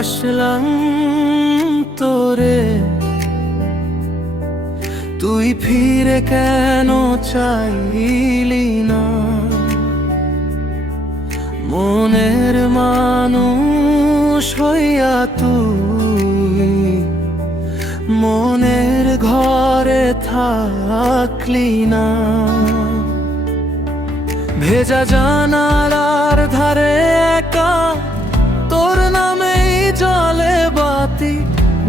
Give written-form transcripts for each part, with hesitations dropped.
ভালোবাসলাম তোরে, তুই ফিরে কেন চাইলি না? মনের মানুষ হইয়া তুই মনের ঘরে থাকলি না। ভেজা জানালার ধারে একা তোর নামেই জলে বাতি,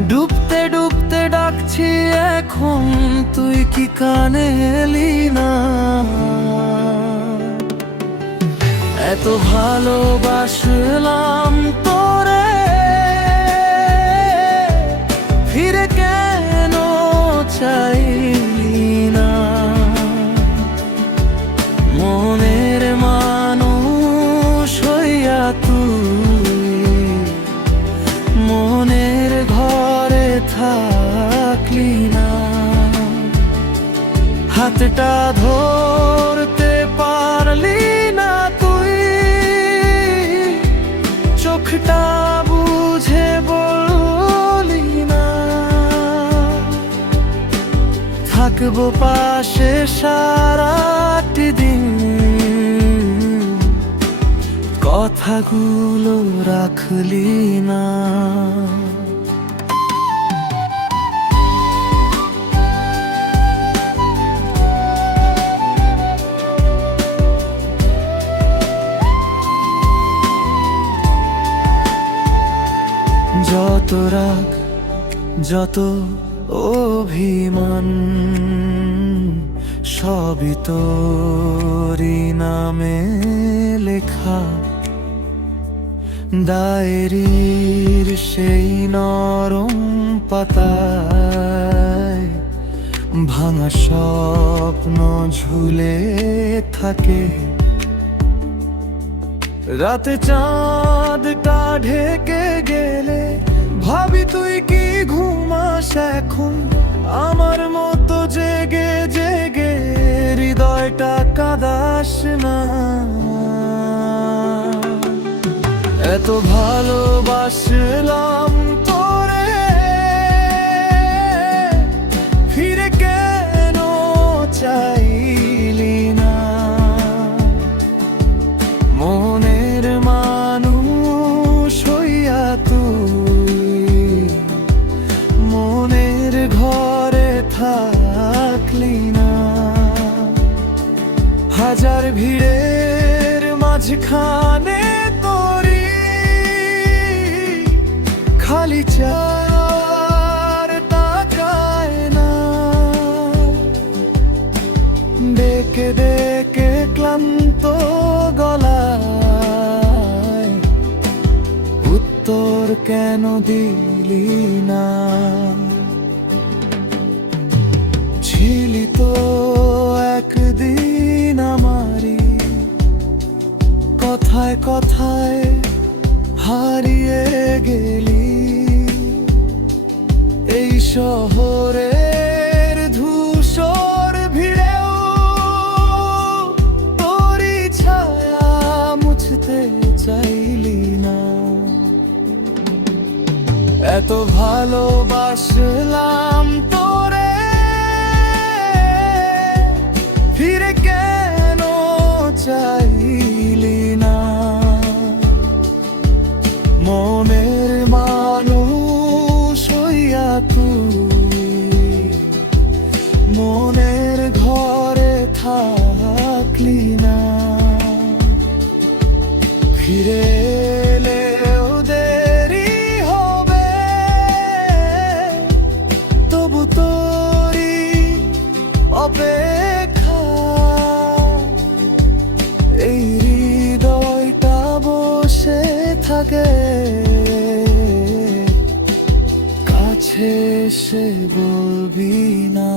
ডুবতে ডুবতে ডাকছি এখন, তুই কি কানে এলি না? এত ভালোবাসলাম তোরে, ফিরে কেন চাইলি না? মনের মানুষ হইয়া তুই মনের ঘরে থাকলি না। হাতটা ধরতে পারলি না তুই, চোখটা বুঝে বললি না, থাকবো পাশে সারাটি দিন, কথাগুলো রাখলি না। যত রাগ যত অভিমান সবই তোরই নামে লেখা, ডায়েরির সেই নরম পাতায় ভাঙা স্বপ্ন ঝুলে থাকে। রাতে চাঁদটা ঢেকে গেলে ভাবি তুই কি ঘুমাস এখন, আমার মতো জেগে জেগে হৃদয়টা কাঁদাস না। এত ভালোবাসলাম তোরে, ফিরে কেন চাইলি না? মনের মানুষ হইয়া তুই মনের ঘরে থাকলি না। হাজার ভিড়ের মাঝখানে তোরি খালি চার তাকায় না, ডেকে ডেকে ক্লান্ত গলায় উত্তর কেন দিলি না? ছিলি তো একদিন আমারই, কথায় কথায় হারিয়ে গেলি। এই শহরের ধূসর ভিড়েও তোরই ছায়া মুছতে চাইলি না। এত ভালোবাসলাম তোরে, ফিরে কেন চাইলি না? মনের মানুষ হইয়া তুই মনের ঘরে থাকলি না। ফিরে এলেও দেরি হবে, তবু তোরই অপেক্ষা। এই হৃদয়টা বসে থাকে, কাছে সে বলবি না।